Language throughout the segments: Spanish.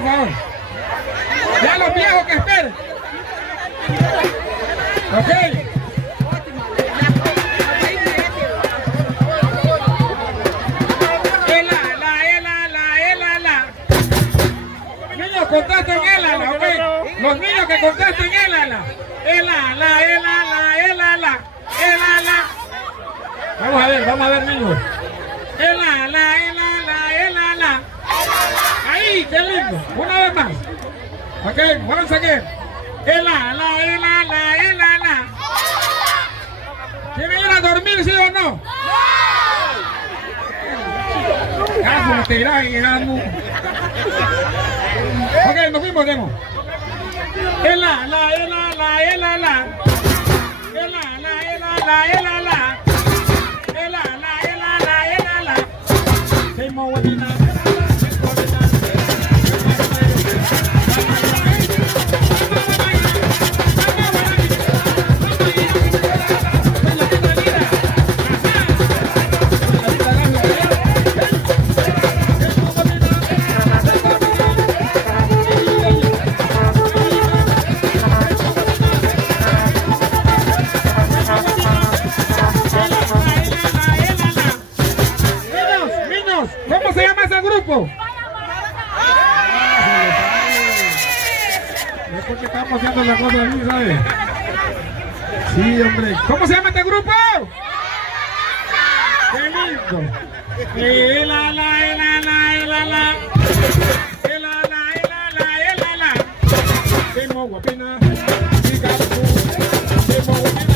por favor. Ya los viejos que esperen. Ok. Niños, contesten el ala, ok. Los niños que contesten el ala. El ala, el ala, el ala, el ala. Vamos a ver, niños. El ala, el ala, el ala. Ahí, qué lindo. Una vez más. Ok, once again. El ala, el ala, el ala. ¿Quieren ir a dormir, sí o no? Casi te irán llegando. Ok, nos fuimos, demo. El ala, el ala, el ala. El ala, el ala, el ala. El ala, el ala, el ala. Say more with me now. ¿Cómo se llama ese grupo? Es porque estamos haciendo la cosa así, ¿sabes? Sí, hombre. ¿Cómo se llama este grupo? ¡Qué lindo! El ala, el ala, el ala. El ala, el ala, el ala. Demo guapina. Demo guapina.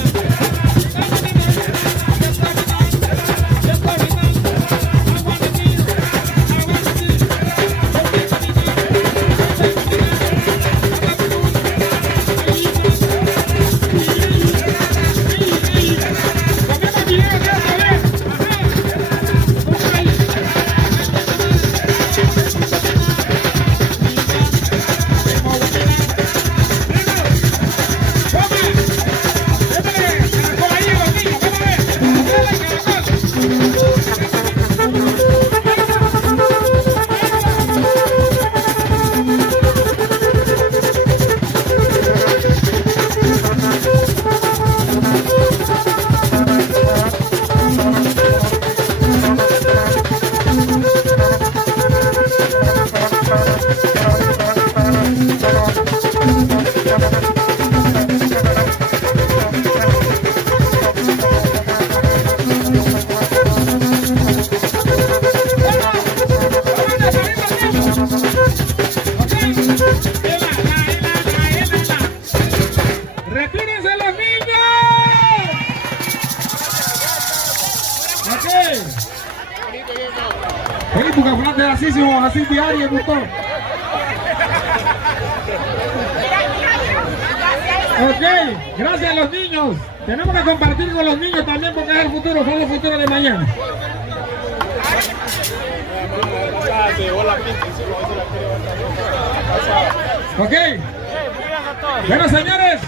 ¡Retírense los niños! Ok. Felipe, porque hablando así diario, doctor. Ok, gracias a los niños. Tenemos que compartir con los niños también porque es el futuro, son los futuros de mañana. Ok. Bueno, señores.